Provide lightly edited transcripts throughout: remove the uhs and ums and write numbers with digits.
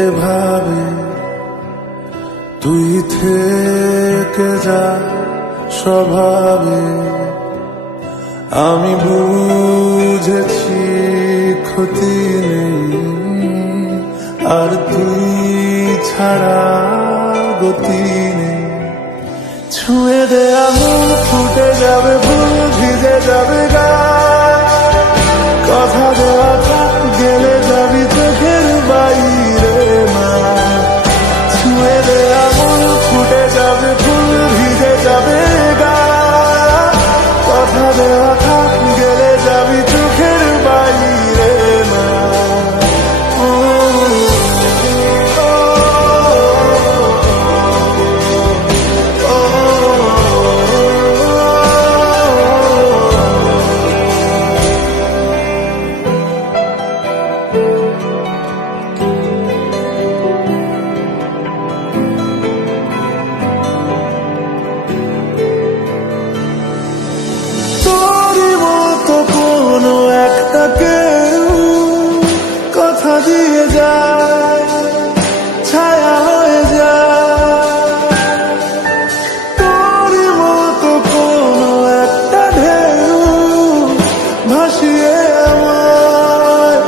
এভাবে তুই থেকে যা স্বভাবে। আমি বুঝেছি ক্ষতি নেই, আর তুই ছাড়া গতি নেই। ছুঁয়ে দে আঙুল, ফুটে যাবে ফুল, ভিজে যাবে গায়ে। কথা দেওয়া থাক, গেলে যাবি চোখের বাইরে মা। ছুঁয়ে দে আঙুল, ফুটে যাবে ফুল, ভিজে যাবে গায়ে। কথা দেওয়া থাক, গেলে যাবি চোখের বাইরে মা। কথা দিয়ে যায়, ছায়া হয়ে যায়। তোর মতো কোনো একটা ঢেউ ভাসিয়ে আমায়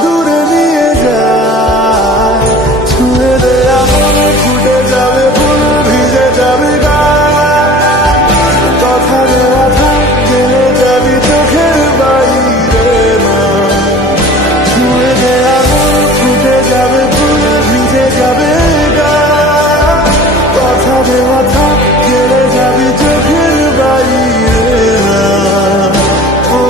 দূরে নিয়ে যায়। ছুঁয়ে দে আঙুল, ফুটে যাবে ফুল, ভিজে যাবে গায়ে। কথা দেওয়া থাক, গেলে যাবি চোখের বাইরে মা। ছুঁয়ে দে আঙুল, ফুটে যাবে ফুল, ভিজে যাবে গায়ে। কথা দেওয়া থাক, গেলে যাবি চোখের বাইরে মা। ও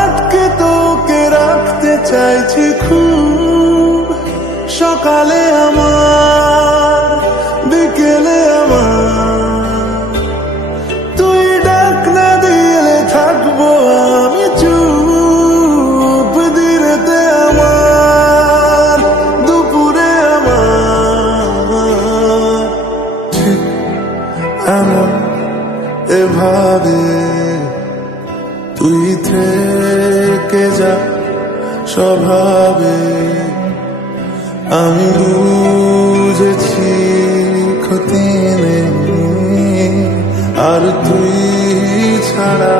আটকে তোকে রাখতে চাইছি খুব, সকালে আমার, বিকেলে আমার। তুই ডাক না দিলে থাকবো আমি চুপ, দিনেতে আমার, দুপুরে আমার। ঠিক এমন এভাবে তুই থেকে যা স্বভাবে। আমি বুঝেছি ক্ষতি নেই, আর তুই ছাড়া